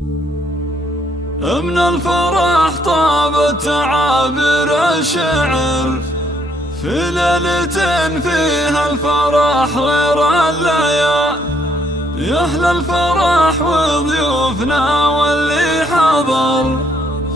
من الفرح طابت تعابير الشعر في ليلة فيها الفرح غير الليالي. يا أهل الفرح وضيوفنا واللي حضر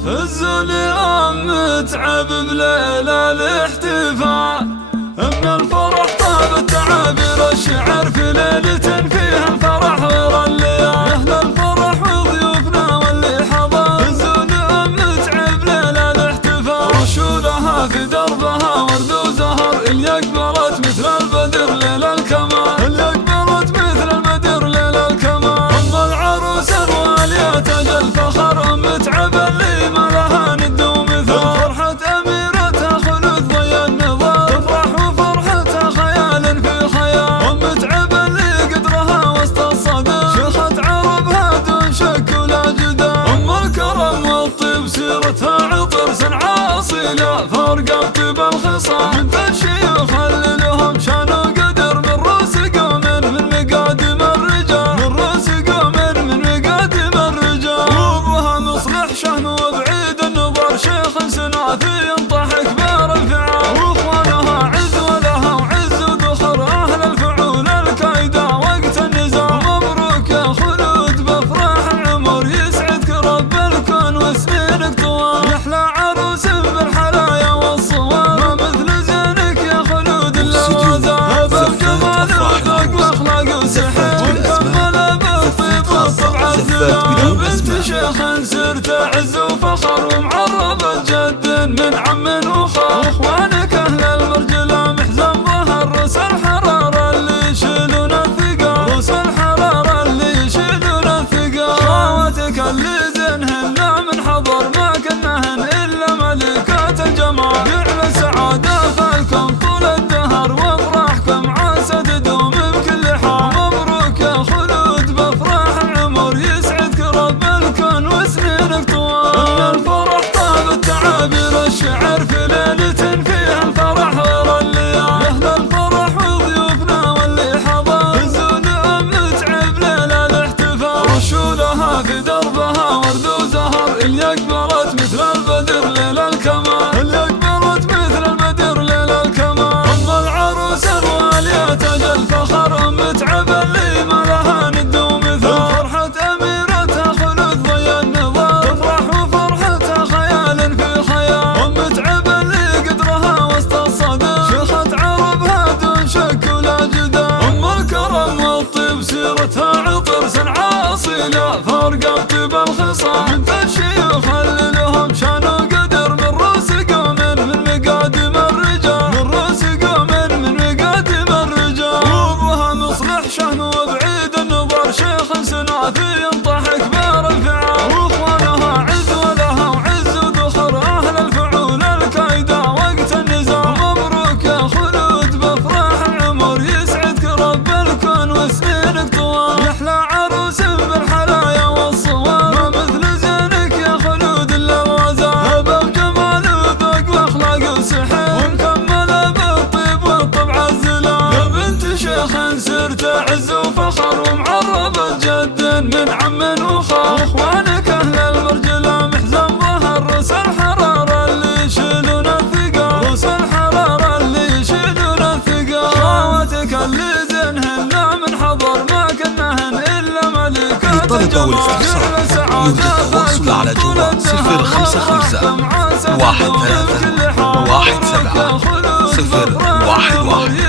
فزوا اليوم متعب بليلة الاحتفال. من الفرح طابت تعابير الشعر في ليلة فيها الفرح غير الليالي. يا أهل الفرح وضيوفنا واللي حضر فزوا اليوم متعب ليلة الاحتفال. رشولها في دربها ورد وزهر اللي أقبلت مثل البدر ليل الكمال. اللي أقبلت مثل البدر ليل الكمال. أم العروس الوالية تاج الفخر متعب اللي ما لها ند ومثال. فرحة أميرتها خلود ضي النظام تفرح وفرحتها خيال في خيال. متعب اللي قدرها وسط الصدى شيخة عربها دون شك ولا جدال. أم الكرم والطيب سيرتها عطر سنعة أصيلة فارقة بطيب الخصال. من الشيوخ اللي لهم شان وقدر من رؤوس قوم من مقادم الرجال. من رؤوس قوم من مقادم الرجال. وابوها مصلح شهم وبعيد النظر شيخ سناثي ينطح كبار الفعال. واخوانها عز ولها وعز وذخر اهل الفعول الكايدة وقت النزال. مبروك يا خلود بافراح العمر يسعدك رب الكون وسنينك طوال. يحلى عروس بالحلايا والصوار ما مثل زينك يا خلود الا الغزال. هذا الجمال وذوق واخلاق وسحر ومكمله بالطيب والطبع الزين. يا بنت شيخ سرت عز وفخر ومعربة جد من عم وخال. واخوانك اهل المرجله محزن ظهر روس الحراره اللي يشيلون الثقال. روس الحراره اللي يشيلون الثقال. خواتك اللي زينهن من حضر ما كنهن الا ملكات الجمال. يعلى سعاده فالكم طول الدهر وافراحكم عاسى تدوم بكل حال. مبروك يا خلود بافراح العمر يسعدك رب الكون وسنينك طوال. الفرح طابت تعابير الشعر في ليلة فيها الفرح غير الليالي. يا أهل الفرح وضيوفنا واللي حضر فزوا اليوم متعب ليلة الاحتفال. رشولها في دربها ورد وزهر اللي أقبلت مثل البدر ليل الكمال. اللي أقبلت مثل البدر ليل الكمال. أم العروس الوالية تاج الفخر متعب اللي ما لها ند ومثال. فرحة أميرتها خلود ضي النظام تفرح وفرحتها خيال في خيال. متعب اللي قدرها وسط الصدى شيخة عربها دون شك ولا جدال. أم الكرم والطيب سيرتها عطر سنعة أصيلة فارقة بطيب الخصال. من الشيوخ اللي لهم شان وقدر من رؤوس قوم من مقادم الرجال. من رؤوس قوم من مقادم الرجال. وابوها مصلح شهم وبعيد النظر شيخ سناثي ينطح كبار الفعال. واخوانها عز ولها وعز وذخر اهل الفعول الكايدة وقت النزال. مبروك يا خلود بافراح العمر يسعدك رب الكون وسنينك طوال. يحلى عروس بالحلايا والصوار ما مثل زينك يا خلود الا الغزال. هبه بجمال وذوق واخلاق وسحر ومكمله بالطيب والطبع الزلال. يا بنت شيخ سرت عز وفخر ومعربة جد من عم وخال. واخوانك اهل المرجله محزن ظهر روس الحراره اللي يشيلون الثقال. روس الحراره اللي يشيلون الثقال. خواتك اللي زينهن من حضر ما كنهن الا ملكات للطلبة والاستفسار يرجى التواصل على جوال 055 13 17 011.